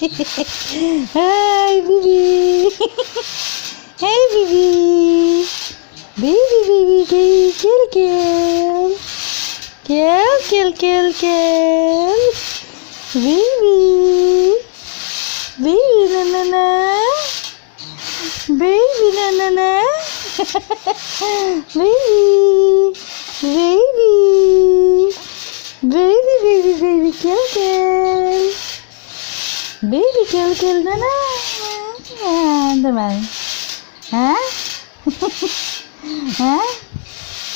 Hi, baby. Hey, baby. Baby, baby, baby. Kill, kill. Kill, kill, kill, kill. Baby. Baby, na na na. Baby, na na na. Baby. Baby. Baby, baby, baby, kill, kill. Baby, kill, kill na na. Yan, naman. Ha? Ha?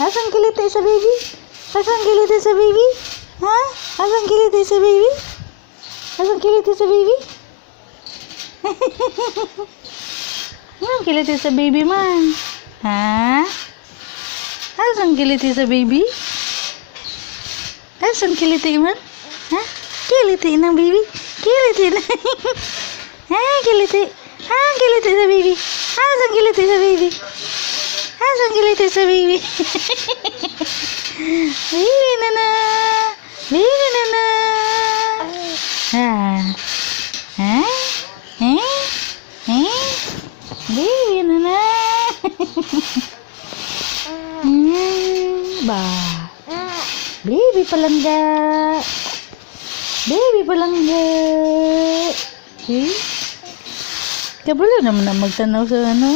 Asang kiliti sa baby? Asang kiliti sa baby? Ha? Asang kiliti sa baby? Asang kiliti sa baby? Asang kiliti sa baby man? Ha? Asang kiliti sa baby? Asang kiliti man? Ha? Kiliti ng baby? Kiliti na. Ha? Kiliti. Ha? Kiliti sa baby. Asang kiliti sa baby? Asang kiliti sa baby? Baby na na. Baby na na. Ha? Ha? Ha? Ha? Baby na na. Ba. Baby palangga. Baby palangga. Kabalo naman na magtanaw sa ano.